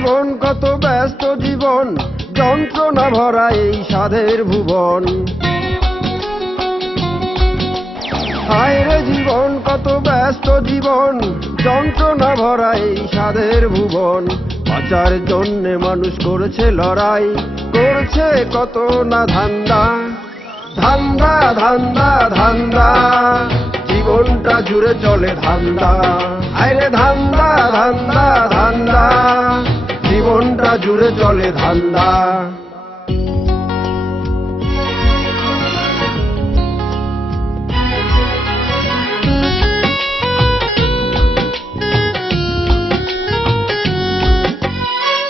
জীবন কত ব্যস্ত জীবন, যন্ত্রণা ভরা এই সাধের ভুবন। হায় রে জীবন কত ব্যস্ত জীবন, যন্ত্রণা ভরা এই সাধের ভুবন। বাঁচার জন্যে মানুষ করছে লড়াই, করছে কত না ধান্দা। ধান্দা ধান্দা ধান্দা, জীবনটা জুড়ে চলে ধান্দা। হায় রে ধান্দা ধান্দা ধান্দা, জীবনটা জুড়ে চলে ধান্দা।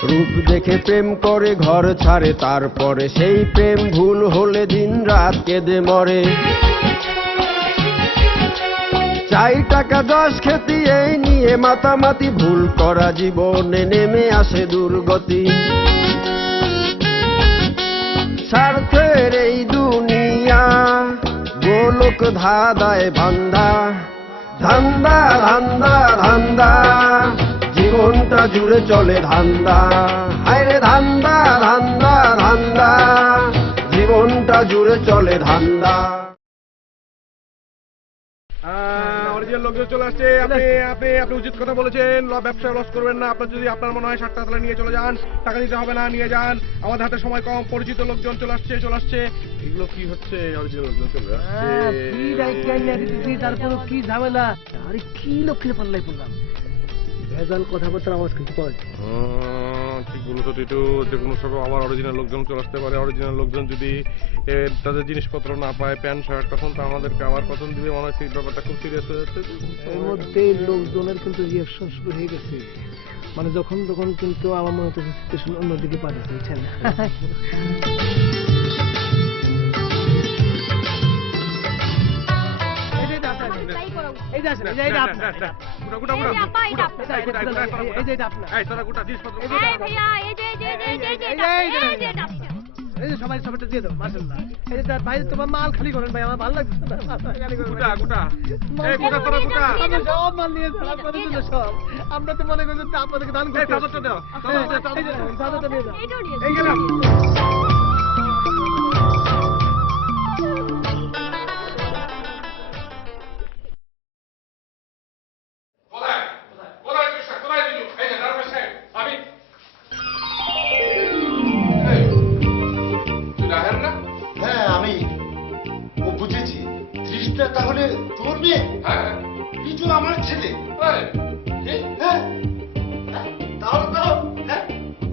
রূপ দেখে প্রেম করে ঘর ছাড়ে, তারপরে সেই প্রেম ভুল হলে দিন রাত কেঁদে মরে। 4 টাকা 10 খ্যাতি এই নিয়ে মাতামাতি, ভুল করা জীবনে নেমে আসে দুর্গতি। স্বার্থের এই দুনিয়া গোলক ধাঁধায় বান্ধা। ধান্দা ধান্দা ধান্দা, জীবনটা জুড়ে চলে ধান্দা। হায় রে ধান্দা ধান্দা ধান্দা, জীবনটা জুড়ে চলে ধান্দা। অরিজিনাল লোকজন চলে আসছে। আপনি উচিত কথা বলেছেন, ব্যবসা লস করবেন না। আপনার যদি আপনার মনে হয় 60 টাকা তাহলে নিয়ে চলে যান, টাকা দিতে হবে না, নিয়ে যান। আমাদের হাতে সময় কম, পরিচিত লোকজন চলে আসছে। এগুলো কি হচ্ছে? অরিজিনাল লোকজন চলে আসছে। তারপর কি ঝামেলা, আরে কি লক্ষ্যে পাল্লাই পড়লাম, ভেজাল কথাবার্তা আওয়াজ কিন্তু পাওয়া যায়। ঠিক বলো তো টিটু, যে কোনো সময় আবার অরিজিনাল লোকজন চলে আসতে পারে। অরিজিনাল লোকজন যদি তাদের জিনিসপত্র না পায়, প্যান্ট শার্ট, তখন তো আমাদেরকে আবার কখন দিবে, মনে হচ্ছে ব্যাপারটা খুব সিরিয়াস হয়ে যাচ্ছে। এর মধ্যে লোকজনের কিন্তু রিয়াকশন শুরু হয়ে গেছে, মানে যখন তখন কিন্তু আমার মনে হচ্ছে সিচুয়েশন অন্যদিকে পাঠিয়ে দিচ্ছেন। সবাই সবাইটা দিয়ে দাও, মাশাআল্লাহ। এই যে ভাই তোমার মাল খালি করেন ভাই, আমার ভালো লাগছে। সব মাল নিয়ে যান আপনাদের জন্য সব। আমরা তো মনে করি আপনাদেরকে দান করতে। চাদরটা দাও, চাদরটা দিয়ে দাও। এই গেলাম। তাহলে তোর মেয়ে? কিছু আমার ছেলে? তাহলে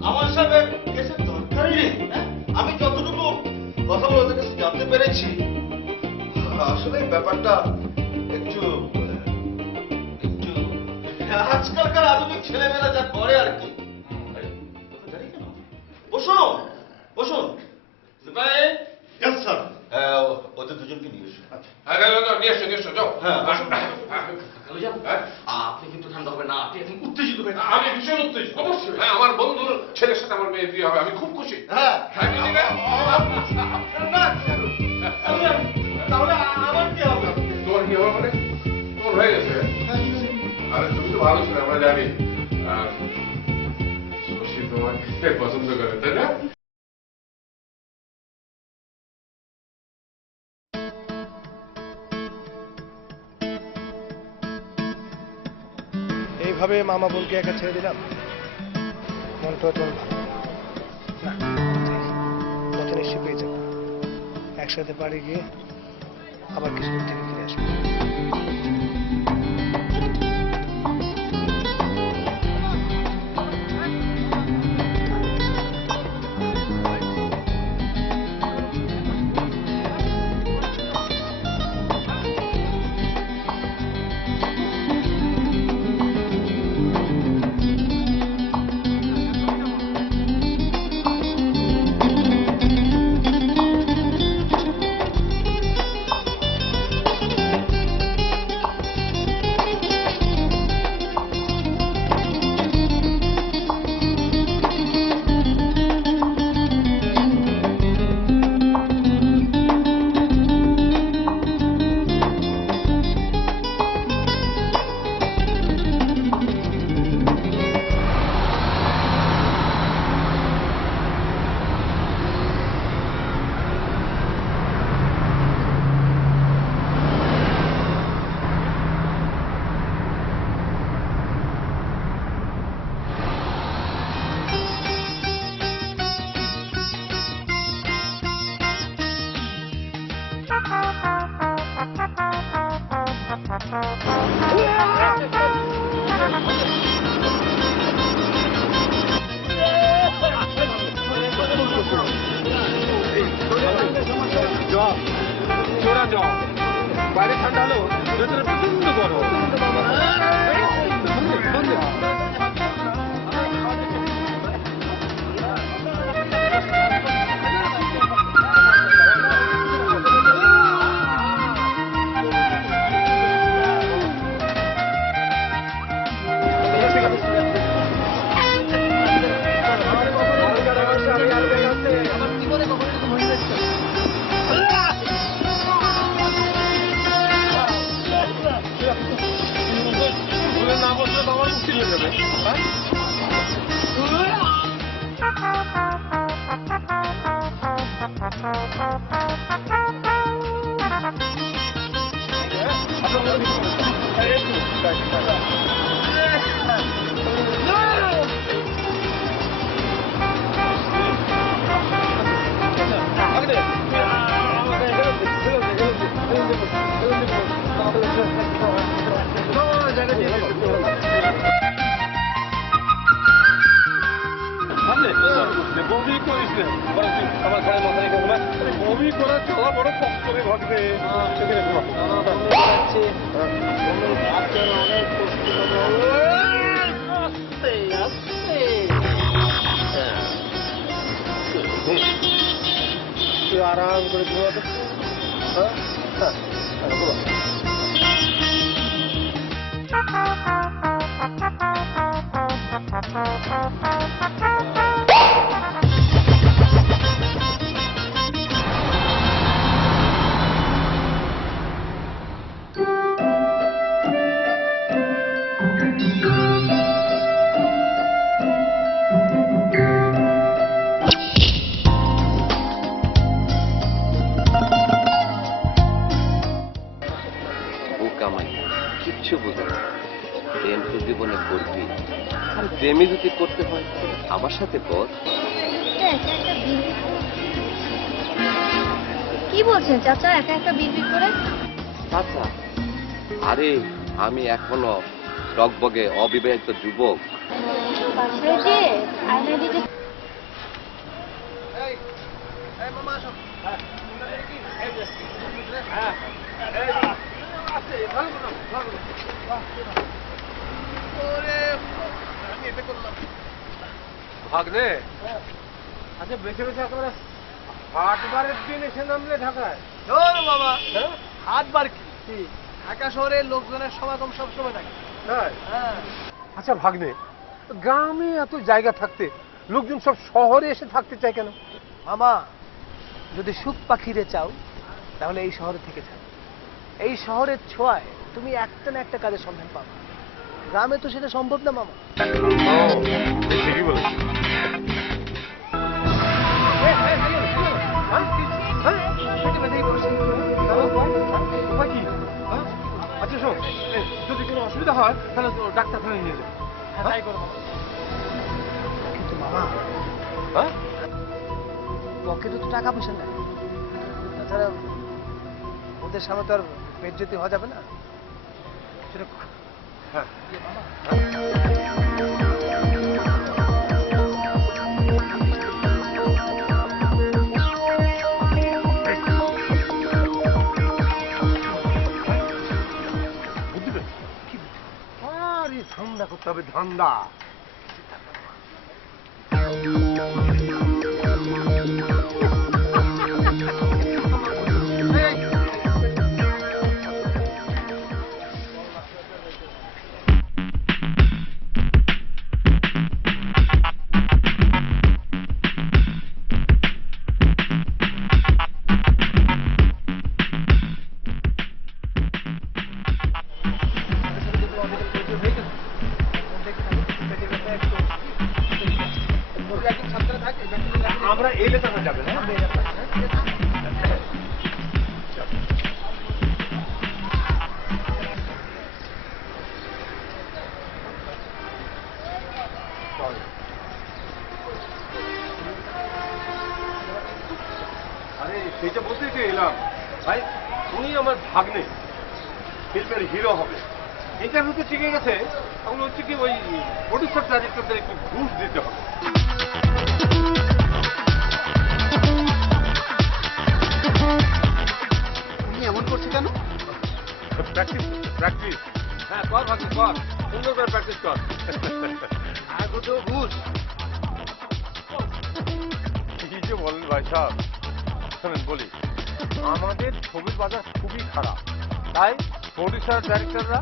আমার সাথে কেসের দরকারই নেই। আমি যতটুকু কথা বলে ওদের কাছে জানতে পেরেছি, আসলে ব্যাপারটা একটু আজকালকার আধুনিক ছেলেমেয়েরা যা করে আর কি। বসুন বসুন। স্যার, ওদের দুজনকে নিয়ে এসো। আপনি কিন্তু ঠান্ডা হবে না, আপনি এখন উত্তেজিত হবেন। আমি ভীষণ উত্তেজিত। অবশ্যই আমার বন্ধুর ছেলের সাথে আমার মেয়ের বিয়ে হবে, আমি খুব খুশি। তাহলে আমার কি হবে? তোমার কি হবে মানে? তোমার হয়ে গেছে। আরে তুমি তো ভালো ছিল, আমরা জানি। আর শশী তোমাকে পছন্দ করে, তাই না? এইভাবে মামা বোনকে একা ছেড়ে দিলাম, মনটা তোমার ভালো না। পথে নিশ্চয় পেয়ে যাবো, একসাথে বাড়ি গিয়ে আবার কিছুদিন থেকে ফিরে আসবো। চোরা জল বাইরে ঠান্ডা হলো ভেতরে প্রচন্ড গরম। না বসলে তো আমার মুক্তি হয়ে যাবে। বমি করিস না, আমার ঘরে মাথা রেখে ঘুমা। বমি করা চলা বড় কষ্ট করে ঘটবে। তুই আরাম করে ঘুমাতে। কিচ্ছু বুঝে না, প্রেম তো জীবনে করবি, আর প্রেমে যদি করতে হয় আমার সাথে কর। কি বলছেন চাচা, একা একা বিড়বিড় করে? আচ্ছা, আরে আমি এখনো টকবগে অবিবাহিত যুবক। বাসায় যে আয়না দিতে ভাগ্নে, আচ্ছা বেছে বেছে একেবারে হাটবারের দিন এসে নামলে ঢাকায়? বাবা, হাটবার কি ঢাকা শহরের লোকজনের সমাগম সবসময় থাকে। আচ্ছা ভাগ্নে, গ্রামে এত জায়গা থাকতে লোকজন সব শহরে এসে থাকতে চায় কেন? মামা, যদি সুখ পাখিরে চাও তাহলে এই শহরে থেকে যাও। এই শহরের ছোঁয়ায় তুমি একটা না একটা কাজের সন্ধান পাবে। গ্রামে তো সেটা সম্ভব না মামা। ঠিকই বলেছ। আচ্ছা শোন, যদি কোনো অসুবিধা হয় তাহলে ডাক্তারখানায় নিয়ে যাবে। তাই করো মামা। কিন্তু মামা, পকেটে তো টাকা পয়সা নেই। তাছাড়া ওদের সামনে তো আর বেজ্জতি হওয়া যাবে না। সেটা হ্যাঁ, ধান্দা করতে হবে, ধান্দা। আমরা এলে তখন যাবে না? আরে সেইটা বলতেই তো এলাম ভাই, উনি আমার ভাগ্নে। ফিল্মের হিরো হবে। ইন্টারভিউতে শিখে গেছে, এখন হচ্ছে কি ওই প্রডিউসার ডাইরেক্টরদের একটু ঘুষ দিতে হবে। উনি এমন করছে কেন? Practice practice. হ্যাঁ কর ভাবি কর, সুন্দর করে প্র্যাকটিস কর। আর তো ঘুষ। কি যে বলেন ভাই সাহেব, শোনেন বলি, আমাদের ছবির বাজার খুবই খারাপ, তাই প্রডিউসার ডাইরেক্টররা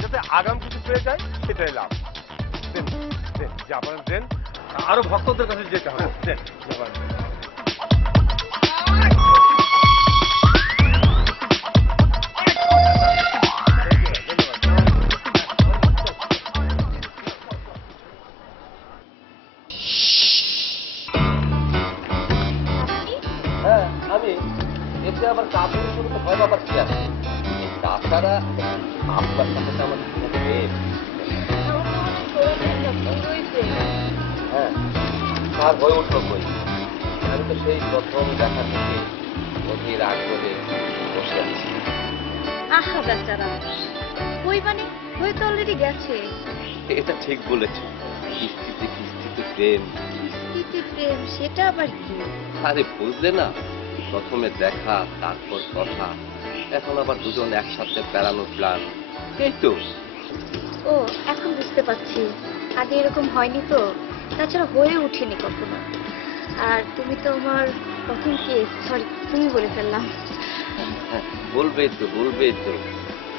যাতে আগাম কিছু পেয়ে যায় সেটাই লাভ। দেন দেন যে আপনারা দেন, আরো ভক্তদের কাছে যেতে হবে। দেন হ্যাঁ আমি এতে আবার কাপড়ের শুরু তো ভয় পাবার কি আছে? তাছাড়া আপনার সাথে তো আমার প্রেম। হ্যাঁ আর হয়ে উঠলো কই, আমি তো সেই প্রথম দেখা থেকে অধীর আগ্রহে বসে আছি। আহা বেচারা, ওই মানে হয়ে তো অলরেডি গেছে। এটা ঠিক বলেছ, কিস্তিতে কিস্তিতে প্রেম। কিস্তিতে প্রেম, সেটা আবার কি? আরে বুঝলে না, প্রথমে দেখা, তারপর কথা, এখন আবার দুজন একসাথে বেড়ানোর প্ল্যান। এই তো। ও এখন বুঝতে পারছি, আগে এরকম হয়নি তো, তাছাড়া হয়ে ওঠেনি কখনো। আর তুমি তো আমার প্রথম কেস, সরি তুমি বলে ফেললাম। হ্যাঁ বলবেই তো বলবেই তো,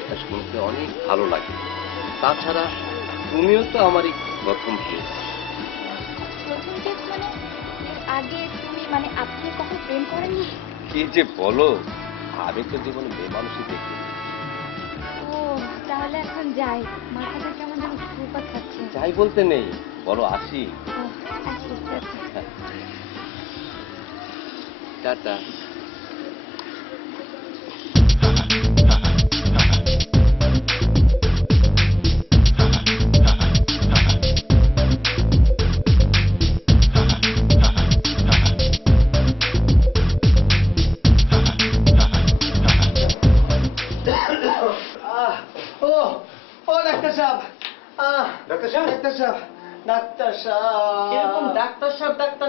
এটা শুনতে অনেক ভালো লাগে। তাছাড়া তুমিও তো আমারই প্রথম কেস। প্রথম কেস মানে এর আগে তুমি মানে আপনি কখন প্রেম করেননি? কি যে বলো, আমি তো জীবনে মেয়ে মানুষই দেখি। ও তাহলে এখন যাই, মাথাটা কেমন যেন ঘুরপাক খাচ্ছে। যাই বলতে নেই, বলো আসি। ও, আচ্ছা, আচ্ছা। টাটা। ও ও ডাক্তার সাহেব, ডাক্তার সাহেব? ডাক্তার সাহেব, ডাক্তার সাহেব। এরকম ডাক্তার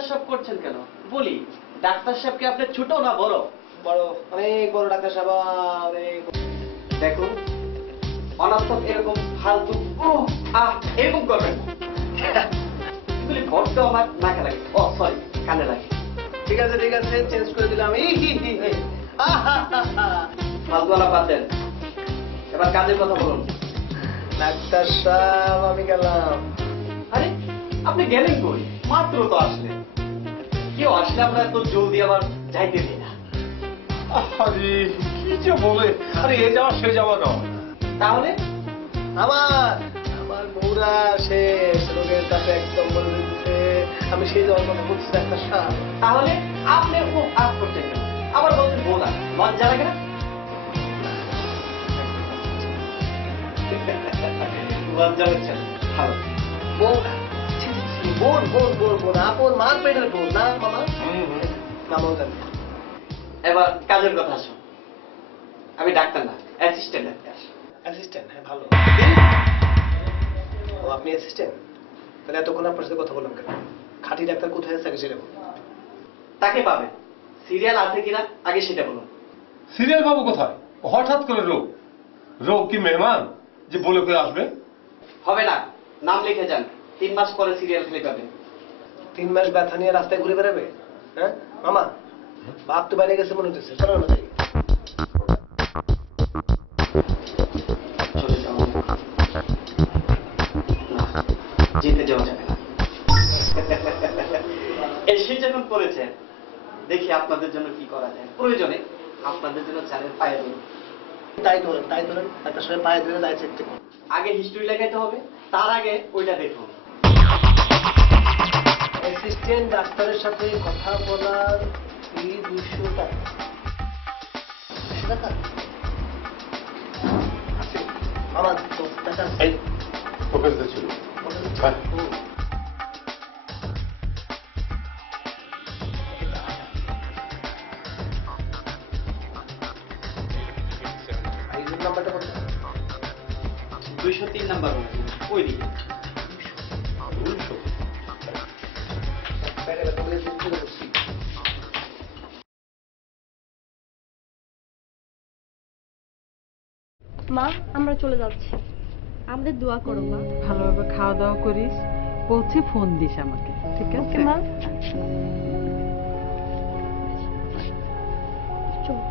সাহেব করছেন কেন? বলি, ডাক্তার সাহেব কি আপনার ছোট না বড়? বড়, অনেক বড় ডাক্তার সাহেব, অনেক। দেখুন, অনাত্মক এরকম ফালতু এরকম করবেন না। এগুলি বড্ড আমার নাকে লাগে, ও সরি কানে লাগে। ঠিক আছে ঠিক আছে, চেঞ্জ করে দিলাম। ফালতুওয়ালা বাদ দেন, এবার কাজের কথা বলুন। ডাক্তার সাহেব আমি গেলাম। আরে আপনি গেলেন কই? মাত্র তো আসলেন। কেউ আসলে আমরা এত জলদি আবার যাইতে দিই না। আরে কি যে বলে, আরে এ যাওয়া সে যাওয়া নয়। তাহলে আমার আমার বউরা শেষ, রোগের কাছে একদম বলে দিচ্ছে। আমি সেই জন্য বলছি ডাক্তার সাহেব। তাহলে আপনি খুব আপ করছেন কেন? আবার বলছেন বোনা, লজ্জা লাগে না? লজ্জা হচ্ছে না, ভালো। বউ, বোন বোন বোন বোন, আপন মার পেটের বোন না মামা? মামাও জানি। এবার কাজের কথা আসুন। আমি ডাক্তার না, অ্যাসিস্ট্যান্ট ডাক্তার। অ্যাসিস্ট্যান্ট, হ্যাঁ ভালো। ও আপনি অ্যাসিস্ট্যান্ট? তাহলে এতক্ষণ আপনার সাথে কথা বললাম কেন? খাঁটি ডাক্তার কোথায় আছে আগে সেটা বলুন। তাকে পাবেন, সিরিয়াল আছে কিনা আগে সেটা বলুন। সিরিয়াল পাবো কোথায়? হঠাৎ করে রোগ, রোগ কি মেহমান যে বলে করে আসবে? হবে না, নাম লিখে যান, 3 মাস পরে সিরিয়াল খেলে পাবেন। 3 মাস ব্যথা নিয়ে রাস্তায় ঘুরে বেড়াবে? হ্যাঁ মামা, বাপ তো বাইরে গেছে মনে হচ্ছে, চলো না যাই। চলে যাও না, যেতে যাওয়া যাবে না। এসে যখন করেছেন, দেখি আপনাদের জন্য কি করা যায়। প্রয়োজনে আপনাদের জন্য চালের পায়ে ধরুন। তাই তোলেন তাই তোলেন, ডাক্তার সাহেব পায়ে ধরে দায় চেক করুন। আগে হিস্ট্রি লাগাইতে হবে, তার আগে ওইটা দেখুন। অ্যাসিস্ট্যান্ট ডাক্তারের সাথে কথা বলার ফি 200 টাকা। 200 টাকা? আছে। আমার 10 টাকা আছে। এই প্রফেসর ছিল। হ্যাঁ। আইডির নাম্বারটা বলুন। 203 নাম্বার রুম ওইদিকে। মা আমরা চলে যাচ্ছি, আমাদের দোয়া করো মা। ভালোভাবে খাওয়া দাওয়া করিস, পৌঁছে ফোন দিস আমাকে, ঠিক আছে? ওকে মা। চলো।